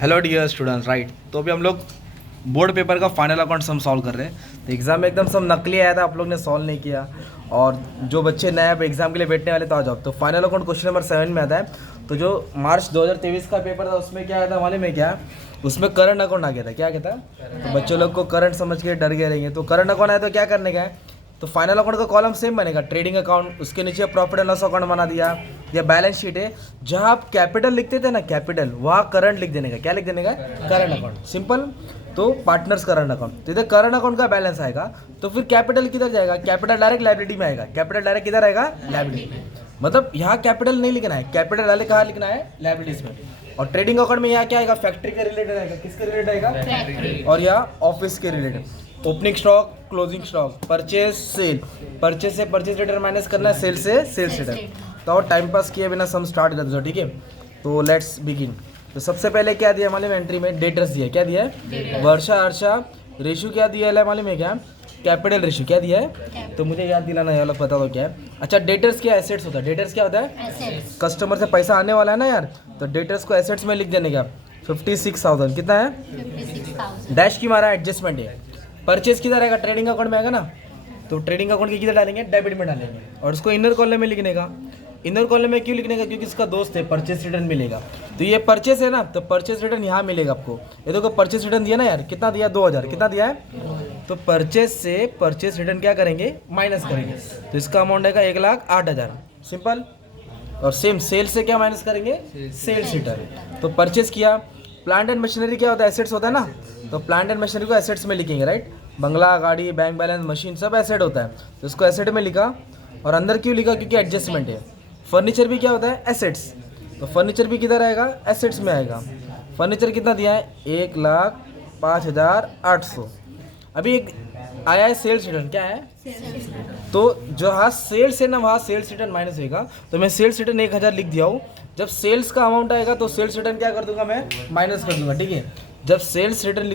Hello dear students, right. तो अभी हम लोग बोर्ड पेपर का फाइनल अकाउंट हम सॉल्व कर रहे हैं। तो एग्ज़ाम में एकदम सब नकली आया था, आप लोग ने सॉल्व नहीं किया। और जो बच्चे नए अब एग्ज़ाम के लिए बैठने वाले तो आ जाओ। तो फाइनल अकाउंट क्वेश्चन नंबर 7 में आता है। तो जो मार्च 2023 का पेपर था उसमें क्या आया था मालूम है क्या? उसमें करंट अकाउंट आ गया था। क्या कहता? तो बच्चों लोग को करंट समझ के डर गए रहेंगे। तो करंट अकाउंट आया तो क्या करने का है? तो फाइनल अकाउंट का कॉलम सेम बनेगा, ट्रेडिंग अकाउंट, उसके नीचे प्रॉफिट एंड लॉस अकाउंट बना दिया, या बैलेंस शीट है। जहां आप कैपिटल लिखते थे ना, कैपिटल, वहां करंट लिख देने का। क्या लिख देने का? Current account, simple. तो पार्टनर्स करंट अकाउंट, तो इधर करंट अकाउंट का बैलेंस आएगा। तो फिर कैपिटल किधर जाएगा? कैपिटल डायरेक्ट लायबिलिटी में आएगा। कैपिटल डायरेक्ट किधर आएगा? लायबिलिटी में। मतलब यहाँ कैपिटल नहीं लिखना है, कैपिटल डायरेक्ट कहाँ लिखना है? लायबिलिटीज में। और ट्रेडिंग अकाउंट में यहाँ क्या आएगा? फैक्ट्री के रिलेटेड आएगा। किसके रिलेटेड आएगा? और यहाँ ऑफिस के related. Opening stock, closing stock, purchase, sale. Purchase से परचेज रिटर्न माइनस करना है, सेल से सेल्स रिटर्न। तो और टाइम पास किए बिना सम स्टार्ट कर दो, ठीक है। तो लेट्स बिगिन। तो सबसे पहले क्या दिया मालूम है? एंट्री में डेटर्स दिया। क्या दिया है? वर्षा हर्षा। रेशियो क्या दिया है मालूम है क्या? Capital ratio. क्या दिया है? तो मुझे याद दिलाना है, बता दो क्या है। अच्छा, डेटर्स क्या एसेट्स होता है? डेटर्स क्या होता है? कस्टमर से पैसा आने वाला है ना यार, तो डेटर्स को एसेट्स में लिख देने का। 56,000 कितना है? 56,000। डैश की मारा, एडजस्टमेंट है। परचेज किधर आएगा? ट्रेडिंग अकाउंट में आएगा ना। तो ट्रेडिंग अकाउंट की किधर डालेंगे? डेबिट में डालेंगे। और उसको इनर कॉलम में लिखने का। इनर कॉलम में क्यों लिखने का? क्योंकि इसका दोस्त है, परचेस रिटर्न मिलेगा। तो ये परचेस है ना, तो परचेस रिटर्न यहाँ मिलेगा आपको। ये देखो परचेस रिटर्न दिया ना यार, कितना दिया? 2000। कितना दिया है? तो परचेस से परचेस रिटर्न क्या करेंगे? माइनस करेंगे। तो इसका अमाउंट आएगा 1,08,000, सिंपल। और सेम सेल से क्या माइनस करेंगे? Sales return. तो परचेस किया। प्लांट एंड मशीनरी क्या होता है? एसेट्स होता है ना। तो प्लांट एंड मशीनरी को एसेट्स में लिखेंगे, राइट। बंगला, गाड़ी, बैंक बैलेंस, मशीन सब एसेट होता है, तो इसको एसेट में लिखा। और अंदर क्यों लिखा? क्योंकि एडजस्टमेंट है। फर्नीचर भी क्या होता है? एसेट्स। तो फर्नीचर भी किधर आएगा? एसेट्स में आएगा। फर्नीचर कितना दिया है? 1,05,800। अभी एक आया है सेल्स रिटर्न। क्या है? तो जहाँ सेल्स है ना, वहाँ सेल्स रिटर्न माइनस होगा। तो मैं सेल्स रिटर्न 1,000 लिख दिया हूँ। जब सेल्स का अमाउंट आएगा तो सेल्स रिटर्न क्या कर दूंगा? मैं माइनस कर दूंगा, ठीक है। जब सेल्स रिटर्न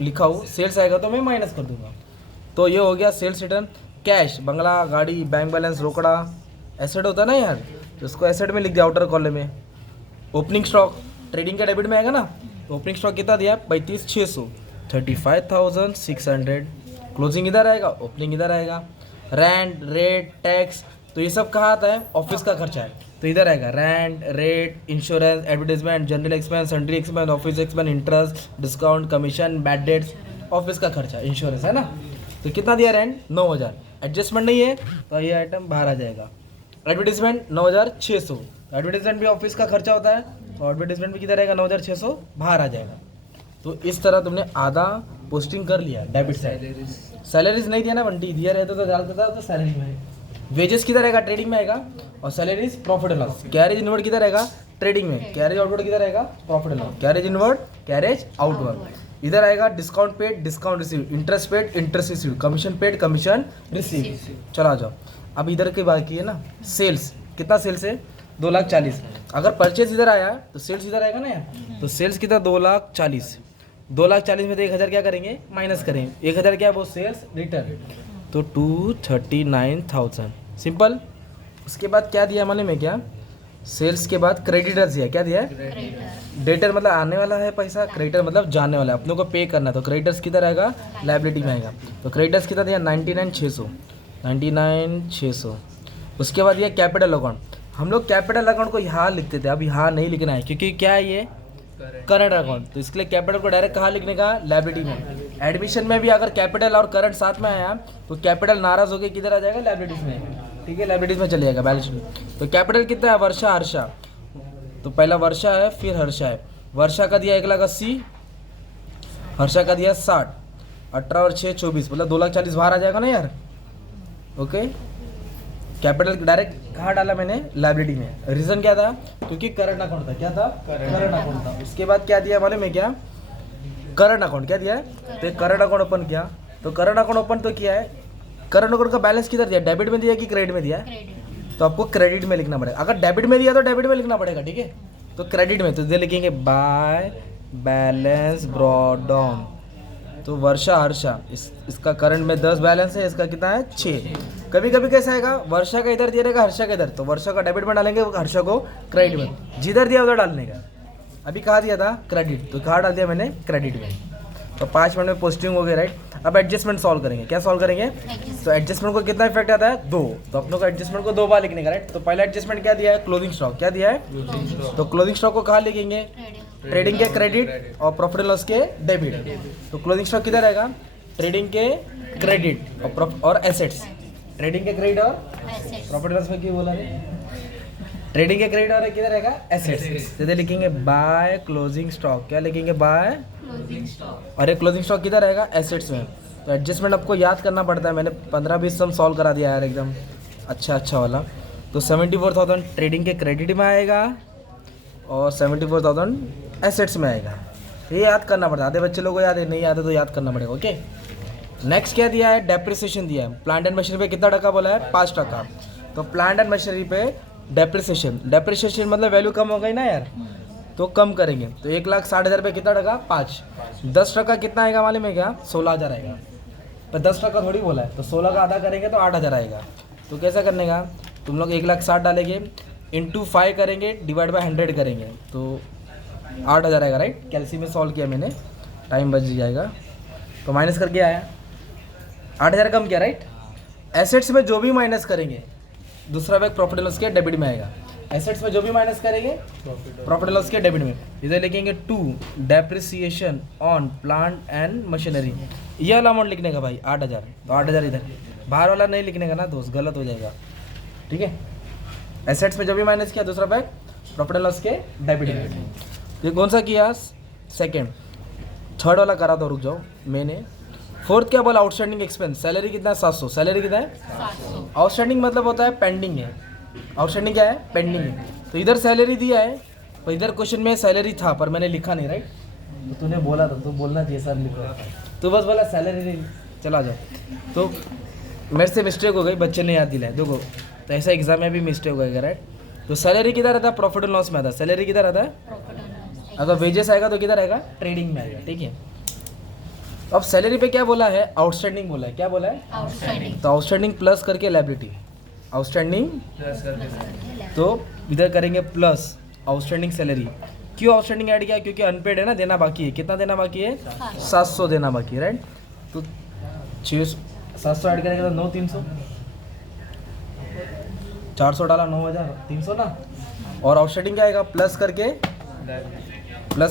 लिखा हूँ, सेल्स आएगा तो मैं माइनस कर दूंगा। तो ये हो गया सेल्स रिटर्न। कैश, बंगला, गाड़ी, बैंक बैलेंस, रोकड़ा, एसेट होता है ना यार, तो उसको एसेट में लिख दिया आउटर कॉलम में। ओपनिंग स्टॉक ट्रेडिंग के डेबिट में आएगा ना। तो ओपनिंग स्टॉक कितना दिया? 35,600, 35,600। क्लोजिंग इधर आएगा, ओपनिंग इधर आएगा। रेंट, रेट, टैक्स, तो ये सब कहाँ आता है? ऑफिस का खर्चा है, तो इधर आएगा। Rent, rate, insurance, advertisement, general expense, sundry expense, office expense, interest, discount, commission, bad debts, office का खर्चा, इंश्योरेंस है ना। तो कितना दिया? रेंट 9,000। एडजस्टमेंट नहीं है तो ये आइटम बाहर आ जाएगा। एडवर्टीजमेंट 9,600। एडवर्टीजमेंट भी ऑफिस का खर्चा होता है, तो एडवर्टीजमेंट भी किधर रहेगा? 9,600 बाहर आ जाएगा। तो इस तरह तुमने आधा पोस्टिंग कर लिया डेबिट साइड। सैलरीज नहीं दिया ना बंटी, दिया रहता तो डालता था तो सैलरी में। वेजेस किधर रहेगा? ट्रेडिंग में आएगा। और salaries profit and loss. Carriage inward किधर रहेगा? ट्रेडिंग में। कैरेज आउटवर्ड किधर रहेगा? Profit and loss. Carriage inward, carriage outward. इधर आएगा discount paid, discount receive, interest paid, interest receive, commission paid, commission receive. चलो आ जाओ। अब इधर की बाकी है ना, सेल्स। कितना सेल्स है? 2,40,000। अगर परचेज इधर आया तो सेल्स इधर आएगा ना यार। तो सेल्स कितना? 2,40,000। 2,40,000 में तो 1,000 क्या करेंगे? माइनस करेंगे। 1,000 क्या है? वो सेल्स रिटर्न। तो 239,000, सिंपल। उसके बाद क्या दिया मालूम है क्या? सेल्स के बाद क्रेडिटर्स दिया। क्या दिया है? डेटर मतलब आने वाला है पैसा, क्रेडिटर मतलब जाने वाला है, अपनों को पे करना है। तो क्रेडिटर्स किधर आएगा? लायबिलिटी में आएगा। तो क्रेडिटर्स कितना दिया? 99,600, 99,600। उसके बाद ये कैपिटल अकाउंट। हम लोग कैपिटल अकाउंट को यहाँ लिखते थे, अब यहाँ नहीं लिखना है, क्योंकि क्या है ये? Current account. तो इसके लिए कैपिटल को डायरेक्ट कहाँ लिखने का? लायबिलिटी में। एडमिशन में भी अगर कैपिटल और करंट साथ में आया तो कैपिटल नाराज होकर किधर आ जाएगा? लायबिलिटीज में, ठीक है। लायबिलिटीज में चले जाएगा बैलेंस शीट। तो कैपिटल कितना है? वर्षा हर्षा। तो पहला वर्षा है, फिर हर्षा है। वर्षा का दिया 1,80,000, हर्षा का दिया 60। 18 और 6 24, मतलब 2,40,000 बाहर आ जाएगा ना यार। ओके। कैपिटल डायरेक्ट कहाँ डाला मैंने? लायबिलिटी में। रीजन क्या था? क्योंकि करंट अकाउंट था। क्या था? करंट अकाउंट था। उसके बाद क्या दिया मालूम है क्या? Current account. क्या दिया है? तो करंट अकाउंट ओपन किया। तो करंट अकाउंट ओपन तो किया है। करंट अकाउंट का बैलेंस किधर दिया? डेबिट में दिया कि क्रेडिट में दिया? तो आपको क्रेडिट में लिखना पड़ेगा। अगर डेबिट में दिया तो डेबिट में लिखना पड़ेगा, ठीक है। तो क्रेडिट में, तो इधर लिखेंगे बाय बैलेंस ब्रॉट डाउन। तो वर्षा हर्षा, इसका करंट में 10 बैलेंस है, इसका कितना है? 6। कभी कभी कैसा आएगा? वर्षा का इधर दिया रहेगा, हर्षा का इधर, तो वर्षा का डेबिट में डालेंगे, हर्षा को क्रेडिट में। जिधर दिया उधर डालने का। अभी कहाँ दिया था क्रेडिट, तो कहाँ डाल दिया मैंने क्रेडिट में। तो 5 मिनट में पोस्टिंग हो गई राइट। अब एडजस्टमेंट सॉल्व करेंगे, क्या सॉल्व करेंगे, तो एडजस्टमेंट को कितना इफेक्ट आता है 2, तो अपनों को एडजस्टमेंट को 2 बार लिखने का राइट। तो पहला एडजस्टमेंट क्या दिया है क्लोजिंग स्टॉक, क्या दिया है, तो क्लोजिंग स्टॉक को कहाँ लिखेंगे, ट्रेडिंग के क्रेडिट और प्रॉफिट एंड लॉस के डेबिट। तो क्लोजिंग स्टॉक किधर रहेगा, ट्रेडिंग के क्रेडिट और एसेट्स, ट्रेडिंग के क्रेडिट और प्रॉफिट एंड लॉस में क्यों बोला रे, ट्रेडिंग के क्रेडिट और किधर रहेगा एसेट्स। सीधे लिखेंगे बाय क्लोजिंग स्टॉक, क्या लिखेंगे बाय क्लोजिंग स्टॉक, और ये क्लोजिंग स्टॉक किधर रहेगा एसेट्स में। तो एडजस्टमेंट आपको याद करना पड़ता है, मैंने 15-20 सम सॉल्व करा दिया यार एकदम अच्छा वाला। तो 74,000 ट्रेडिंग के क्रेडिट में आएगा और 74,000 एसेट्स में आएगा। ये याद करना पड़ता है, आधे बच्चे लोगों को याद है, नहीं याद है तो याद करना पड़ेगा। ओके नेक्स्ट क्या दिया है, डेप्रिसिएशन दिया है। प्लांट एंड मशीनरी पे कितना टका बोला है 5%। तो प्लांट एंड मशीनरी पे डेप्रिसिएशन मतलब वैल्यू कम हो गई ना यार, तो कम करेंगे। तो 1,60,000 पे कितना टका 5, 10% कितना आएगा मालूम है क्या 16,000 आएगा। पर 10% थोड़ी बोला है, तो 16 का आधा करेंगे तो 8,000 आएगा। तो कैसा करने का, तुम लोग 1,60,000 डालेंगे इंटू 5 करेंगे डिवाइड बाय 100 करेंगे तो 8,000 आएगा राइट। कैलसी में सॉल्व किया मैंने, टाइम बच जाएगा। तो माइनस करके आया 8,000 कम किया राइट। एसेट्स में जो भी माइनस करेंगे दूसरा बैग प्रॉफिट एंड लॉस के डेबिट में आएगा। एसेट्स में जो भी माइनस करेंगे प्रॉफिट एंड लॉस के डेबिट में। इधर लिखेंगे 2 depreciation on plant and machinery, ये वाला अमाउंट लिखने का भाई 8,000। तो 8,000 इधर, बाहर वाला नहीं लिखने का ना दोस्त, गलत हो जाएगा ठीक है। एसेट्स में जो भी माइनस किया दूसरा बैग प्रॉफिट एंड लॉस के डेबिट में। ये कौन सा किया सेकेंड, थर्ड वाला करा तो रुक जाओ मैंने। फोर्थ क्या बोला, आउटस्टैंडिंग एक्सपेंस, सैलरी कितना है 700, सैलरी कितना है 700। आउटस्टैंडिंग मतलब होता है पेंडिंग है, आउटस्टैंडिंग क्या है पेंडिंग है। तो इधर सैलरी दिया है, तो इधर क्वेश्चन में सैलरी था पर मैंने लिखा नहीं राइट। तो तूने बोला था, तू बोलना चाहिए सर लिखो, तो बस बोला सैलरी नहीं, चला जाओ। तो मेरे से मिस्टेक हो गई, बच्चे ने याद दिलाया देखो, तो ऐसा एग्जाम में भी मिस्टेक हो गया राइट। तो सैलरी किधर आता है प्रॉफिट एंड लॉस में आता है, सैलरी किधर आता है, अगर वेजेस आएगा तो किधर आएगा ट्रेडिंग में आएगा ठीक है। अब सैलरी पे क्या बोला है आउटस्टैंडिंग बोला है, क्या बोला है आउटस्टैंडिंग। तो आउटस्टैंडिंग प्लस करके लायबिलिटी, आउटस्टैंडिंग प्लस करके, तो इधर करेंगे प्लस आउटस्टैंडिंग सैलरी। क्यों आउटस्टैंडिंग ऐड किया, क्योंकि अनपेड है ना, देना बाकी है। कितना देना बाकी है 700 देना बाकी है राइट। तो 700 ऐड करेंगे तो 9,300, 400 डाला 9,300 ना। और आउटस्टैंडिंग क्या आएगा प्लस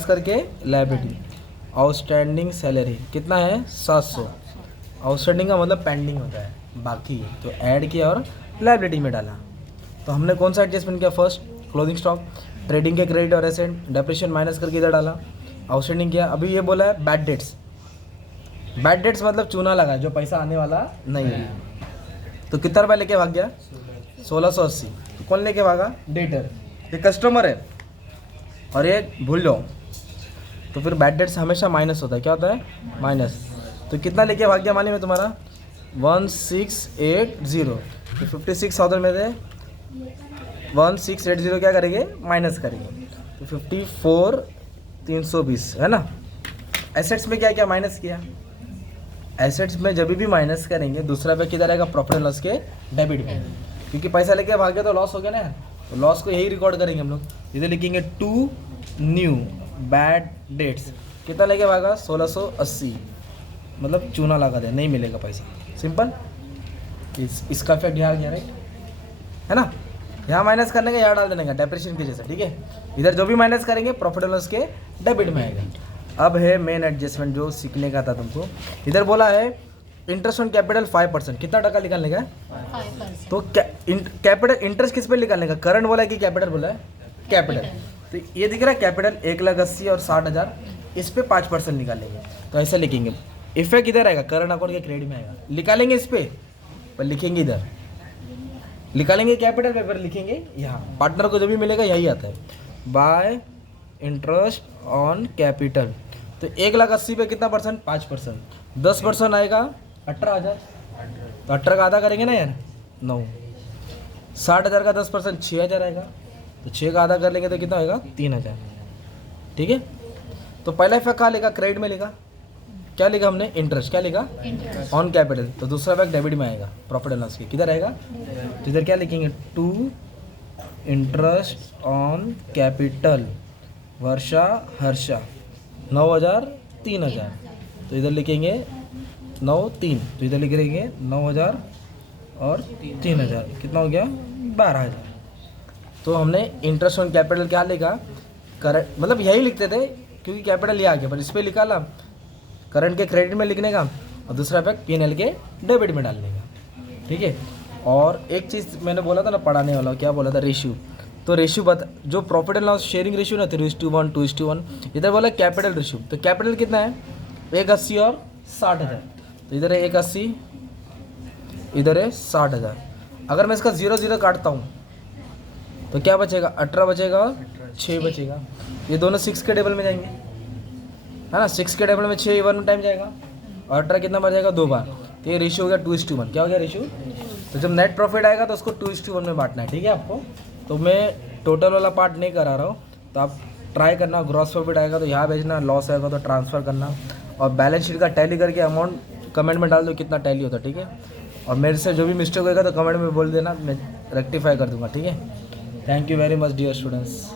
करके लायबिलिटी। आउटस्टैंडिंग सैलरी कितना है 700, आउटस्टैंडिंग का मतलब पेंडिंग होता है बाकी, तो ऐड किया और लायबिलिटी में डाला। तो हमने कौन सा एडजस्टमेंट किया, फर्स्ट क्लोजिंग स्टॉक, ट्रेडिंग के क्रेडिट और एसेट, डेप्रिसिएशन माइनस करके इधर डाला, आउटस्टैंडिंग किया। अभी ये बोला है बैड डेट्स, बैड डेट्स मतलब चूना लगा जो पैसा आने वाला नहीं है। तो कितना रुपये लेके भाग गया 1680। तो कौन लेके भागा डेटर, ये कस्टमर है और ये भूल जाओ। तो फिर बैड डेट्स हमेशा माइनस होता है, क्या होता है माइनस। तो कितना लेके भाग गया मालूम है तुम्हारा 1680। तो 56,000 में से 1680 क्या करेंगे माइनस करेंगे, तो 54,320 है ना। एसेट्स में क्या क्या माइनस किया, एसेट्स में जब भी माइनस करेंगे दूसरा पे किधर आएगा प्रॉफिट एंड लॉस के डेबिट में, क्योंकि पैसा लेके भागे तो लॉस हो गया ना। तो लॉस को यही रिकॉर्ड करेंगे हम लोग, इधर लिखेंगे 2 न्यू बैड डेट्स। कितना लेके भागा 1680, मतलब चूना लगा दे, नहीं मिलेगा पैसा, सिंपल। इसका इफेक्ट यहाँ गया राइट है ना। यहाँ माइनस करने का यहाँ डाल देने का डेप्रिसिएशन की जैसे ठीक है। इधर जो भी माइनस करेंगे प्रॉफिट एंड लॉस के डेबिट में आएगा। अब है मेन एडजस्टमेंट जो सीखने का था तुमको। इधर बोला है इंटरेस्ट ऑन कैपिटल 5%, कितना टका निकालने का 5%। तो कैपिटल इंटरेस्ट किस पे निकालने का, करंट बोला है कि कैपिटल बोला है कैपिटल। तो ये दिख रहा है कैपिटल 1,80,000 और 60,000, इस पे 5% निकालेंगे। तो ऐसा लिखेंगे, इफेक्ट इधर आएगा करंट अकाउंट के क्रेडिट में आएगा, निकालेंगे इस पे पर लिखेंगे इधर, निकालेंगे कैपिटल पे पर लिखेंगे यहाँ। पार्टनर को जो भी मिलेगा यही आता है बाय इंटरेस्ट ऑन कैपिटल। तो 1,80,000 पे कितना परसेंट 5%, 10% आएगा 18,000। तो 18 का आधा करेंगे ना यार 9, 60,000 का 10% 6,000 आएगा। तो 6 का आधा कर लेंगे तो कितना होगा 3,000 ठीक है। तो पहला इफेक्ट कहाँ लिखा क्रेडिट में लिखा, क्या लिखा हमने इंटरेस्ट, क्या लिखा ऑन कैपिटल। तो दूसरा इफेक्ट डेबिट में आएगा प्रॉफिट एंड लॉस के, किधर आएगा तो इधर क्या लिखेंगे 2 इंटरेस्ट ऑन कैपिटल वर्षा हर्षा 9,000 3,000, तो इधर लिखेंगे 9 3, तो इधर लिख देंगे 9,000 और 3,000, कितना हो गया 12,000। तो हमने इंटरेस्ट ऑन कैपिटल क्या लिखा, करंट मतलब यही लिखते थे क्योंकि कैपिटल ये आ गया, पर इस पर लिखा ला करंट के क्रेडिट में लिखने का और दूसरा इफेक्ट P&L के डेबिट में डालने का, ठीक है। और एक चीज़ मैंने बोला था ना पढ़ाने वाला, क्या बोला था, रेशियो। तो रेशियो बता, जो profit and loss sharing ratio ना 3:1 2:1, इधर बोला कैपिटल रेशियो। तो कैपिटल कितना है 180 और 60,000, तो इधर है 180, इधर है 60,000। अगर मैं इसका 0 काटता हूँ तो क्या बचेगा 18 बचेगा और 6 बचेगा, ये दोनों 6 के टेबल में जाएंगे, है ना। 6 के टेबल में 6 1 टाइम जाएगा और 18 कितना बार जाएगा 2 बार, तो ये रेशियो हो गया 2:1। क्या हो गया रेशियो। तो जब नेट प्रॉफिट आएगा तो उसको 2:1 में बांटना है, ठीक है आपको। तो मैं टोटल वाला पार्ट नहीं करा रहा हूँ, तो आप ट्राई करना। ग्रॉस प्रॉफिट आएगा तो यहाँ भेजना, लॉस आएगा तो ट्रांसफ़र करना, और बैलेंस शीट का टैली करके अमाउंट कमेंट में डाल दो कितना टैली होता है, ठीक है। और मेरे से जो भी मिस्टेक होगा तो कमेंट में बोल देना, मैं रेक्टिफाई कर दूँगा, ठीक है। Thank you very much dear students.